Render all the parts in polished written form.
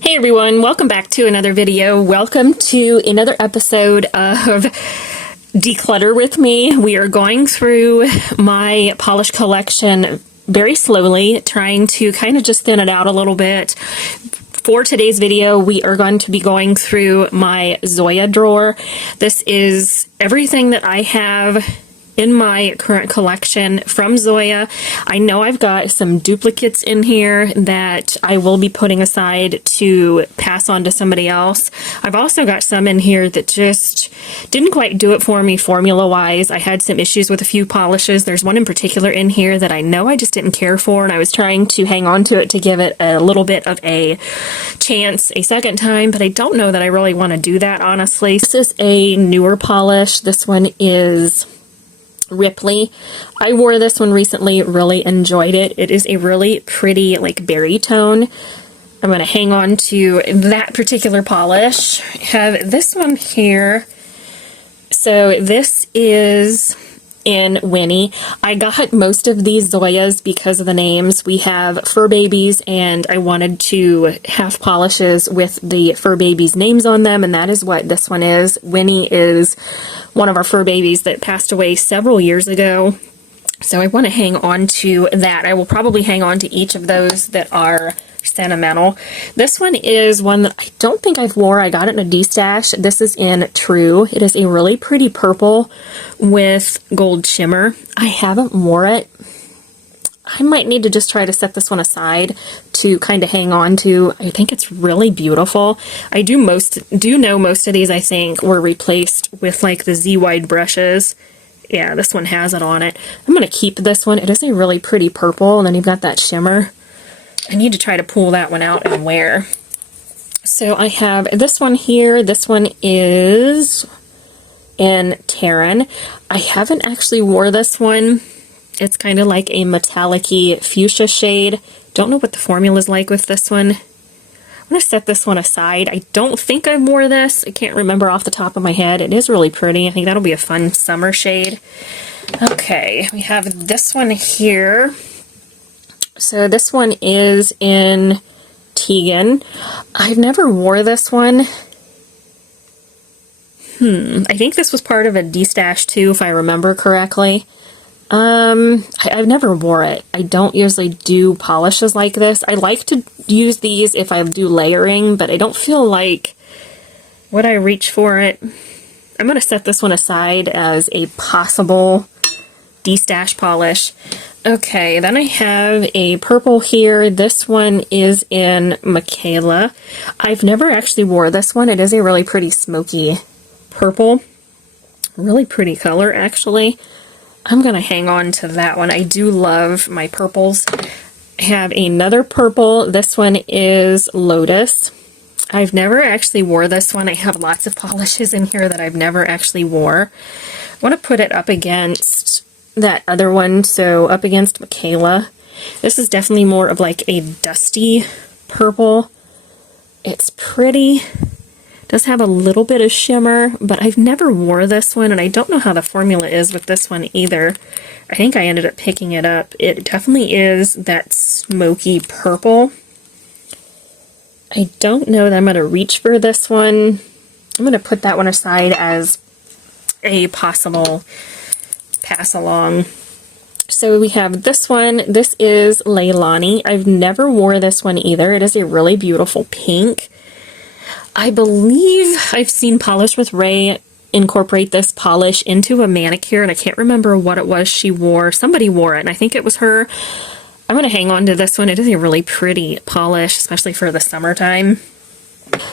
Hey everyone, welcome back to another video. Welcome to another episode of Declutter with me. We are going through my polish collection very slowly, trying to kind of just thin it out a little bit. For today's video, we are going to be going through my Zoya drawer. This is everything that I have in my current collection from Zoya. I know I've got some duplicates in here that I will be putting aside to pass on to somebody else. I've also got some in here that just didn't quite do it for me formula-wise. I had some issues with a few polishes. There's one in particular in here that I know I just didn't care for, and I was trying to hang on to it to give it a little bit of a chance a second time, but I don't know that I really want to do that, honestly. This is a newer polish. This one is Ripley. I wore this one recently, really enjoyed it. It is a really pretty like berry tone. I'm going to hang on to that particular polish. I have this one here. So this is in Winnie. I got most of these Zoyas because of the names. We have fur babies, and I wanted to have polishes with the fur babies' names on them, and that is what this one is. Winnie is one of our fur babies that passed away several years ago, so I want to hang on to that. I will probably hang on to each of those that are sentimental. This one is one that I don't think I've wore. I got it in a D-stash. This is in True. It is a really pretty purple with gold shimmer. I haven't wore it. I might need to just try to set this one aside to kind of hang on to. I think it's really beautiful. I do know most of these, I think, were replaced with like the Z-wide brushes. Yeah, this one has it on it. I'm going to keep this one. It is a really pretty purple, and then you've got that shimmer. I need to try to pull that one out and wear. So I have this one here. This one is in Terran. I haven't actually wore this one. It's kind of like a metallic-y fuchsia shade. Don't know what the formula is like with this one. I'm going to set this one aside. I don't think I wore this. I can't remember off the top of my head. It is really pretty. I think that'll be a fun summer shade. Okay, we have this one here. So this one is in Tegan. I've never wore this one. I think this was part of a D-stash too, if I remember correctly. I've never wore it. I don't usually do polishes like this. I like to use these if I do layering, but I don't feel like would I reach for it. I'm going to set this one aside as a possible D-stash polish. Okay, then I have a purple here. This one is in Michaela. I've never actually wore this one. It is a really pretty smoky purple. Really pretty color, actually. I'm going to hang on to that one. I do love my purples. I have another purple. This one is Lotus. I've never actually wore this one. I have lots of polishes in here that I've never actually wore. I want to put it up against that other one, so up against Michaela. This is definitely more of like a dusty purple. It's pretty. Does have a little bit of shimmer, but I've never wore this one, and I don't know how the formula is with this one either. I think I ended up picking it up. It definitely is that smoky purple. I don't know that I'm going to reach for this one. I'm going to put that one aside as a possible pass along. So we have this one. This is Leilani. I've never wore this one either. It is a really beautiful pink. I believe I've seen Polish with Ray incorporate this polish into a manicure, and I can't remember what it was she wore. Somebody wore it, and I think it was her. I'm going to hang on to this one. It is a really pretty polish, especially for the summertime.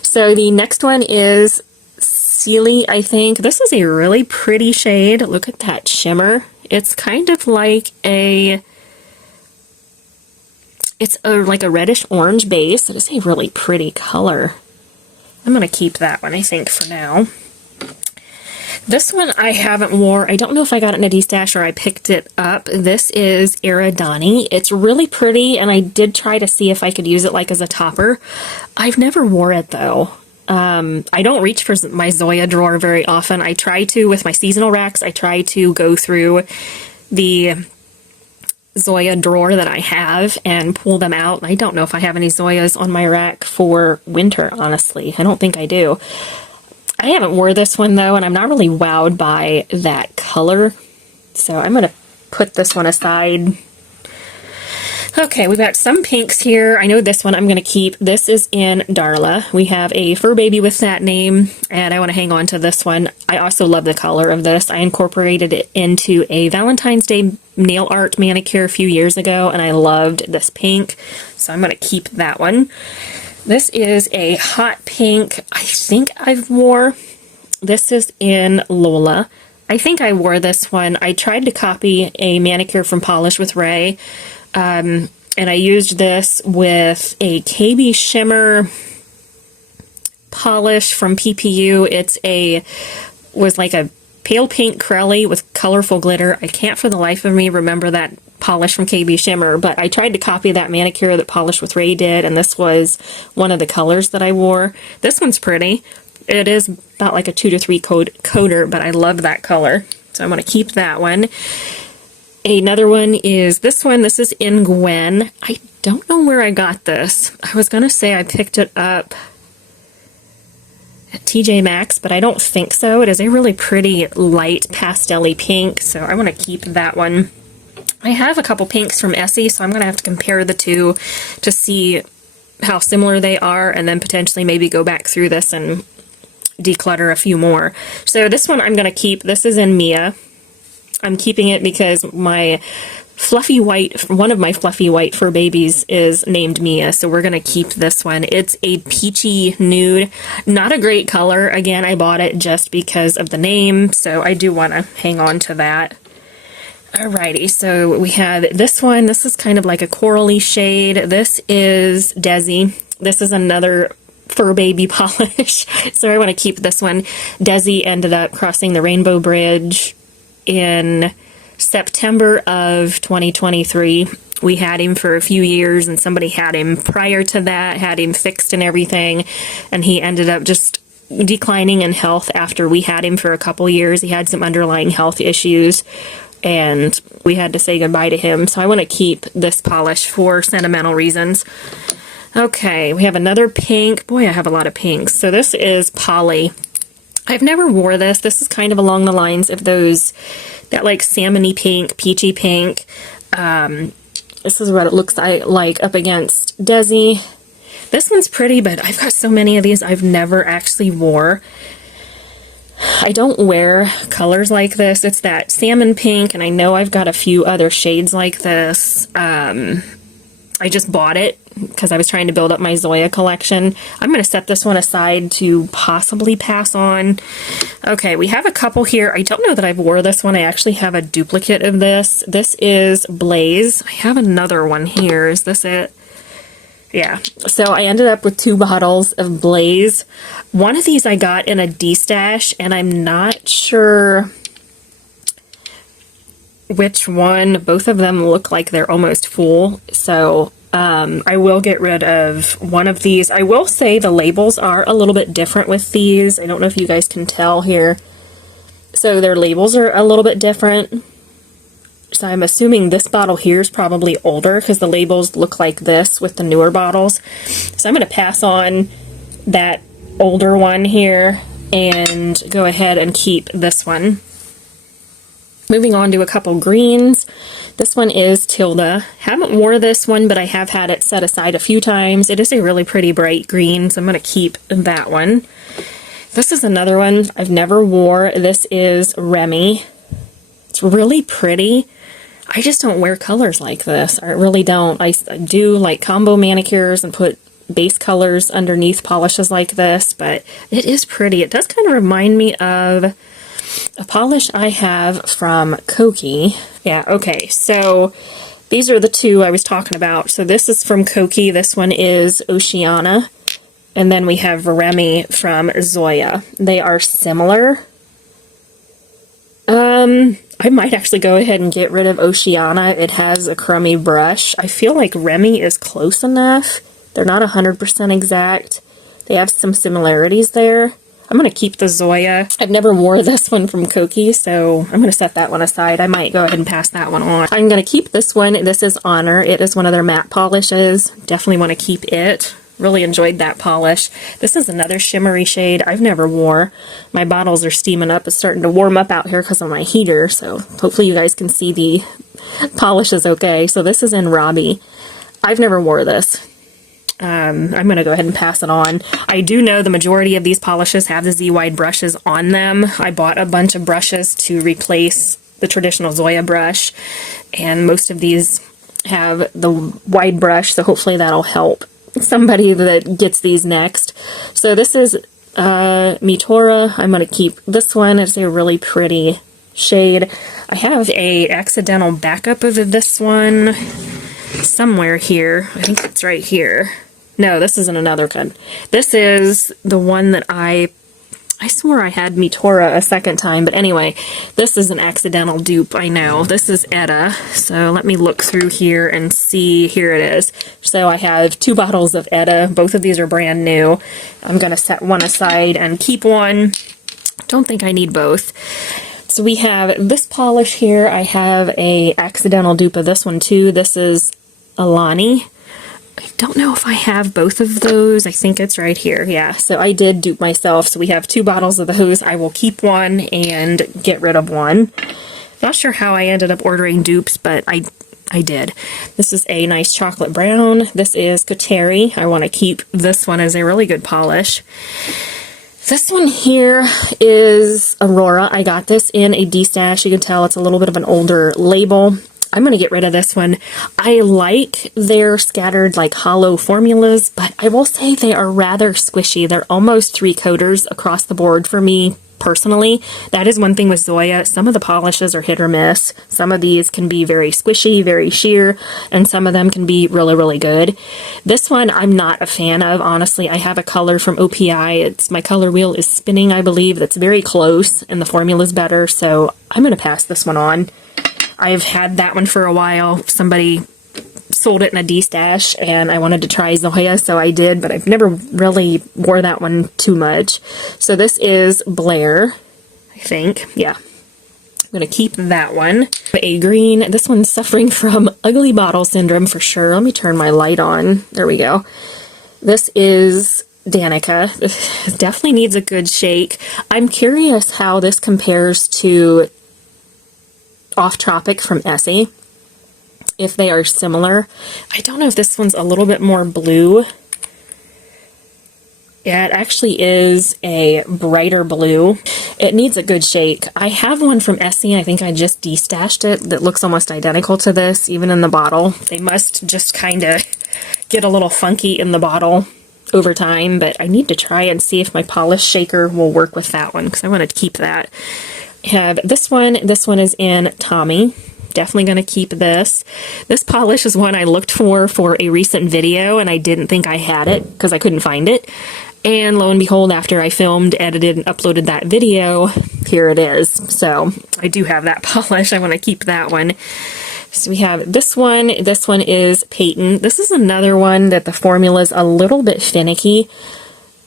So the next one is Sealy, I think. This is a really pretty shade. Look at that shimmer. It's kind of like like a reddish orange base. It is a really pretty color. I'm going to keep that one, I think, for now. This one I haven't wore. I don't know if I got it in a D-stash or I picked it up. This is Eridani. It's really pretty, and I did try to see if I could use it like as a topper. I've never wore it though. I don't reach for my Zoya drawer very often. I try to with my seasonal racks. I try to go through the Zoya drawer that I have and pull them out. I don't know if I have any Zoyas on my rack for winter, honestly. I don't think I do. I haven't wore this one though, and I'm not really wowed by that color. So I'm going to put this one aside. Okay, we've got some pinks here. I know this one I'm going to keep. This is in Darla. We have a fur baby with that name, and I want to hang on to this one. I also love the color of this. I incorporated it into a Valentine's Day nail art manicure a few years ago, and I loved this pink, so I'm going to keep that one. This is a hot pink. I think I've wore. This is in Lola. I think I wore this one. I tried to copy a manicure from Polish with Ray, and I used this with a KB Shimmer polish from PPU. Was like a pale pink Crelly with colorful glitter. I can't for the life of me remember that polish from KB Shimmer, but I tried to copy that manicure that Polish with Ray did, and this was one of the colors that I wore. This one's pretty. It is about like a 2 to 3 coater, but I love that color, so I'm going to keep that one. Another one is this one. This is in Gwen. I don't know where I got this. I was going to say I picked it up at TJ Maxx, but I don't think so. It is a really pretty light pastel-y pink, so I want to keep that one. I have a couple pinks from Essie, so I'm going to have to compare the two to see how similar they are, and then potentially maybe go back through this and declutter a few more. So this one I'm going to keep. This is in Mia. I'm keeping it because my fluffy white, one of my fluffy white fur babies is named Mia, so we're going to keep this one. It's a peachy nude. Not a great color. Again, I bought it just because of the name, so I do want to hang on to that. Alrighty, so we have this one. This is kind of like a corally shade. This is Desi. This is another fur baby polish, so I want to keep this one. Desi ended up crossing the Rainbow Bridge in September of 2023. We had him for a few years, and somebody had him prior to that, had him fixed and everything, and he ended up just declining in health after we had him for a couple years. He had some underlying health issues, and we had to say goodbye to him, so I want to keep this polish for sentimental reasons. Okay, we have another pink. Boy, I have a lot of pinks. So this is Polly. I've never wore this. This is kind of along the lines of that like salmony pink, peachy pink. This is what it looks like up against Desi. This one's pretty, but I've got so many of these I've never actually wore. I don't wear colors like this. It's that salmon pink, and I know I've got a few other shades like this. I just bought it because I was trying to build up my Zoya collection. I'm going to set this one aside to possibly pass on. Okay, we have a couple here. I don't know that I've wore this one. I actually have a duplicate of this. This is Blaze. I have another one here. Is this it? Yeah. So I ended up with 2 bottles of Blaze. One of these I got in a D-stash, and I'm not sure which one. Both of them look like they're almost full, so I will get rid of one of these. I will say the labels are a little bit different with these. I don't know if you guys can tell here. So their labels are a little bit different. So I'm assuming this bottle here is probably older because the labels look like this with the newer bottles. So I'm going to pass on that older one here and go ahead and keep this one. Moving on to a couple greens. This one is Tilda. Haven't wore this one, but I have had it set aside a few times. It is a really pretty bright green, so I'm going to keep that one. This is another one I've never wore. This is Remy. It's really pretty. I just don't wear colors like this. I really don't. I do like combo manicures and put base colors underneath polishes like this, but it is pretty. It does kind of remind me of a polish I have from Koki. Yeah, okay, so these are the 2 I was talking about. So this is from Koki. This one is Oceana. And then we have Remy from Zoya. They are similar. I might actually go ahead and get rid of Oceana. It has a crummy brush. I feel like Remy is close enough. They're not 100% exact. They have some similarities there. I'm going to keep the Zoya. I've never wore this one from Koki, so I'm going to set that one aside. I might go ahead and pass that one on. I'm going to keep this one. This is Honor. It is one of their matte polishes. Definitely want to keep it. Really enjoyed that polish. This is another shimmery shade I've never wore. My bottles are steaming up. It's starting to warm up out here because of my heater, so hopefully you guys can see the polish is okay. So this is in Robbie. I've never wore this. I'm going to go ahead and pass it on. I do know the majority of these polishes have the Z-wide brushes on them. I bought a bunch of brushes to replace the traditional Zoya brush, and most of these have the wide brush, so hopefully that'll help somebody that gets these next. So this is Mitora. I'm going to keep this one. It's a really pretty shade. I have a accidental backup of this one somewhere here. I think it's right here. No, this isn't another one. This is the one that I swore I had Mitora a second time, but anyway, this is an accidental dupe, I know. This is Etta, so let me look through here and see. Here it is. So I have 2 bottles of Etta. Both of these are brand new. I'm going to set one aside and keep one. Don't think I need both. So we have this polish here. I have a accidental dupe of this one too. This is Alani. I don't know if I have both of those. I think it's right here. Yeah, so I did dupe myself. So we have 2 bottles of those. I will keep one and get rid of one. Not sure how I ended up ordering dupes, but I did. This is a nice chocolate brown. This is Kateri. I want to keep this one as a really good polish. This one here is Aurora. I got this in a D-stash. You can tell it's a little bit of an older label. I'm going to get rid of this one. I like their scattered like hollow formulas, but I will say they are rather squishy. They're almost 3-coaters across the board for me personally. That is one thing with Zoya. Some of the polishes are hit or miss. Some of these can be very squishy, very sheer, and some of them can be really, really good. This one I'm not a fan of, honestly. I have a color from OPI. My color wheel is spinning, I believe. That's very close, and the formula's better, so I'm going to pass this one on. I've had that one for a while. Somebody sold it in a D-stash, and I wanted to try Zoya, so I did, but I've never really wore that one too much. So this is Blair, I think. Yeah. I'm going to keep that one. A green. This one's suffering from ugly bottle syndrome for sure. Let me turn my light on. There we go. This is Danica. It definitely needs a good shake. I'm curious how this compares to Off Tropic from Essie, if they are similar. I don't know if this one's a little bit more blue. Yeah, it actually is a brighter blue. It needs a good shake. I have one from Essie. I think I just de-stashed it that looks almost identical to this, even in the bottle. They must just kind of get a little funky in the bottle over time, but I need to try and see if my polish shaker will work with that one, because I want to keep that. Have this one. This one is in Tommy. Definitely going to keep this. This polish is one I looked for a recent video, and I didn't think I had it because I couldn't find it. And lo and behold, after I filmed, edited, and uploaded that video, here it is. So I do have that polish. I want to keep that one. So we have this one. This one is Peyton. This is another one that the formula is a little bit finicky.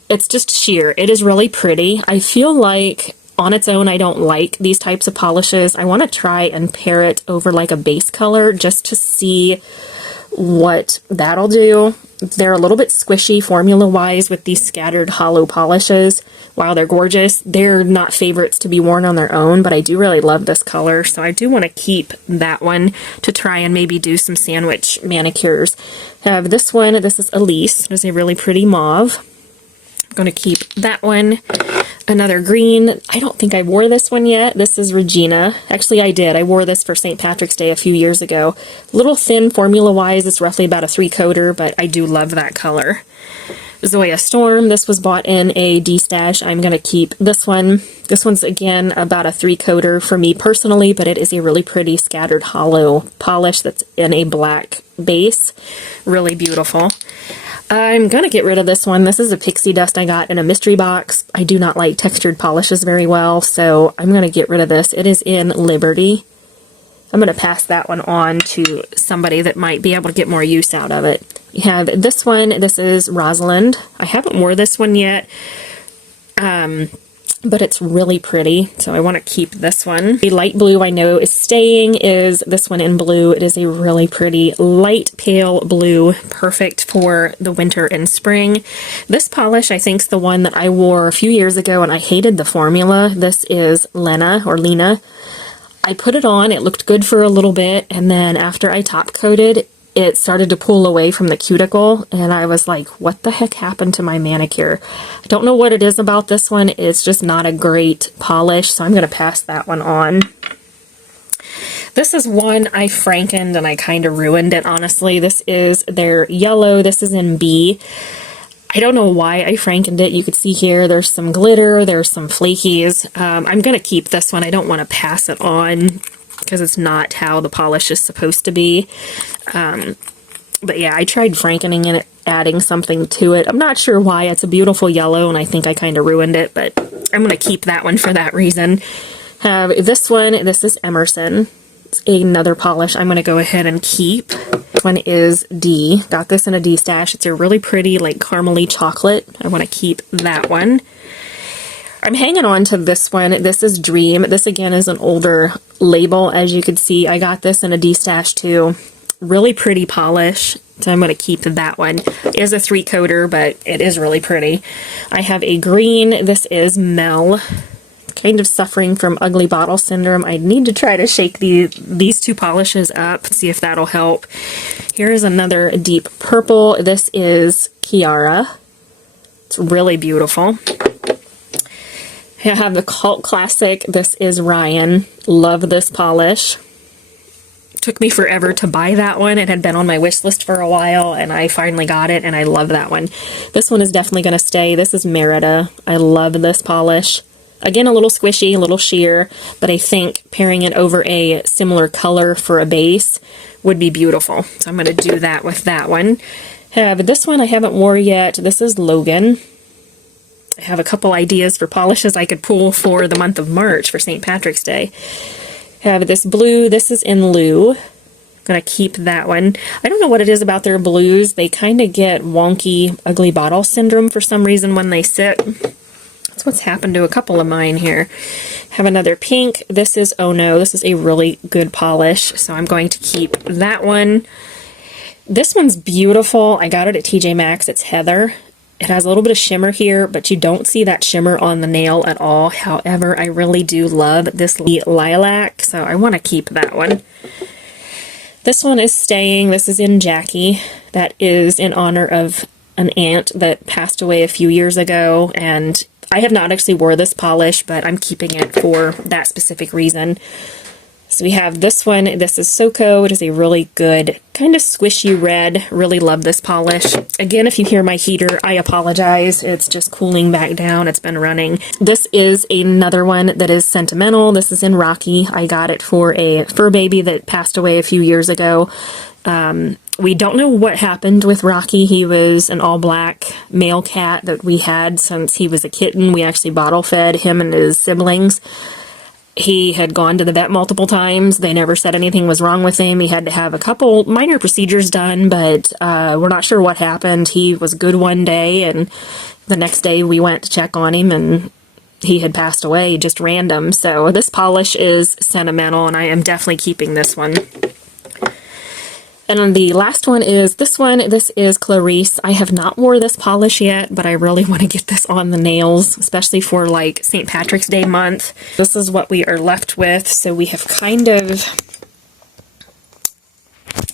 It's just sheer. It is really pretty. I feel like on its own, I don't like these types of polishes. I want to try and pair it over like a base color just to see what that'll do. They're a little bit squishy formula-wise with these scattered hollow polishes. While they're gorgeous, they're not favorites to be worn on their own, but I do really love this color, so I do want to keep that one to try and maybe do some sandwich manicures. I have this one. This is Elise. It is a really pretty mauve. I'm going to keep that one. Another green. I don't think I wore this one yet. This is Regina. Actually, I did. I wore this for St. Patrick's Day a few years ago. A little thin formula-wise. It's roughly about a 3-coater, but I do love that color. Zoya Storm. This was bought in a D-stash. I'm going to keep this one. This one's, again, about a 3-coater for me personally, but it is a really pretty scattered hollow polish that's in a black base. Really beautiful. I'm going to get rid of this one. This is a pixie dust I got in a mystery box. I do not like textured polishes very well, so I'm going to get rid of this. It is in Liberty. I'm going to pass that one on to somebody that might be able to get more use out of it. You have this one. This is Rosalind. I haven't wore this one yet. but it's really pretty, so I want to keep this one. The light blue I know is staying is this one in blue. It is a really pretty light pale blue, perfect for the winter and spring. This polish I think is the one that I wore a few years ago and I hated the formula. This is Lena or Lena. I put it on, it looked good for a little bit, and then after I top coated, it started to pull away from the cuticle, and I was like, what the heck happened to my manicure? I don't know what it is about this one. It's just not a great polish, so I'm going to pass that one on. This is one I frankened, and I kind of ruined it, honestly. This is their yellow. This is in B. I don't know why I frankened it. You could see here, there's some glitter, there's some flakies. I'm going to keep this one. I don't want to pass it on, because it's not how the polish is supposed to be. But yeah, I tried frankening it, adding something to it. I'm not sure why. It's a beautiful yellow, and I think I kind of ruined it, but I'm going to keep that one for that reason. This one, this is Emerson. It's another polish I'm going to go ahead and keep. This one is D. Got this in a D stash. It's a really pretty, like, caramely chocolate. I want to keep that one. I'm hanging on to this one. This is Dream. This again is an older label, as you can see. I got this in a D-stash too. Really pretty polish, so I'm going to keep that one. It is a 3-coater, but it is really pretty. I have a green. This is Mel. Kind of suffering from ugly bottle syndrome. I need to try to shake these two polishes up, see if that'll help. Here is another deep purple. This is Kiara. It's really beautiful. I have the Cult Classic. This is Ryan. Love this polish. Took me forever to buy that one. It had been on my wish list for a while, and I finally got it, and I love that one. This one is definitely going to stay. This is Merida. I love this polish. Again, a little squishy, a little sheer, but I think pairing it over a similar color for a base would be beautiful. So I'm going to do that with that one. This one I haven't worn yet. This is Logan. I have a couple ideas for polishes I could pull for the month of March for St. Patrick's Day. I have this blue. This is in Lou. I'm going to keep that one. I don't know what it is about their blues. They kind of get wonky, ugly bottle syndrome for some reason when they sit. That's what's happened to a couple of mine here. Have another pink. This is Oh No. This is a really good polish, so I'm going to keep that one. This one's beautiful. I got it at TJ Maxx. It's Heather. It has a little bit of shimmer here, but you don't see that shimmer on the nail at all. However, I really do love this lilac, so I want to keep that one. This one is staying. This is in Jackie. That is in honor of an aunt that passed away a few years ago, and I have not actually wore this polish, but I'm keeping it for that specific reason. So we have this one. This is Soko. It is a really good, kind of squishy red. Really love this polish. Again, if you hear my heater, I apologize. It's just cooling back down. It's been running. This is another one that is sentimental. This is in Rocky. I got it for a fur baby that passed away a few years ago. We don't know what happened with Rocky. He was an all-black male cat that we had since he was a kitten. We actually bottle fed him and his siblings. He had gone to the vet multiple times. They never said anything was wrong with him. He had to have a couple minor procedures done, but we're not sure what happened. He was good one day, and the next day we went to check on him, and he had passed away, just random. So this polish is sentimental, and I am definitely keeping this one. And then the last one is this one. This is Clarice. I have not wore this polish yet, but I really want to get this on the nails, especially for like St. Patrick's Day month. This is what we are left with. So we have kind of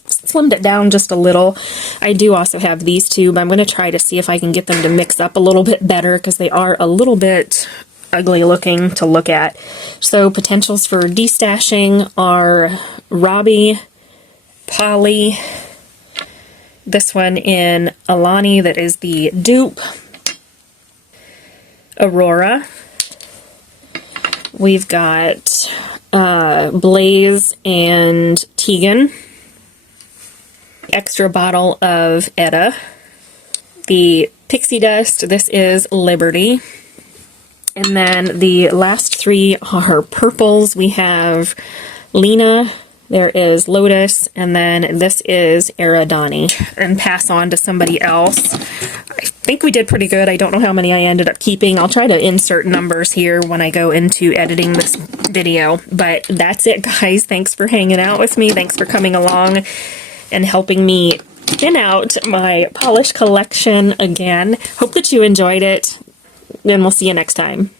slimmed it down just a little. I do also have these two, but I'm going to try to see if I can get them to mix up a little bit better because they are a little bit ugly looking to look at. So potentials for destashing are Robbie, Polly, this one in Alani that is the dupe, Aurora, we've got Blaze and Tegan, extra bottle of Etta, the Pixie Dust, this is Liberty, and then the last three are purples. We have Lena, there is Lotus, and then this is Aradani. And pass on to somebody else. I think we did pretty good. I don't know how many I ended up keeping. I'll try to insert numbers here when I go into editing this video. But that's it, guys. Thanks for hanging out with me. Thanks for coming along and helping me thin out my polish collection again. Hope that you enjoyed it, and we'll see you next time.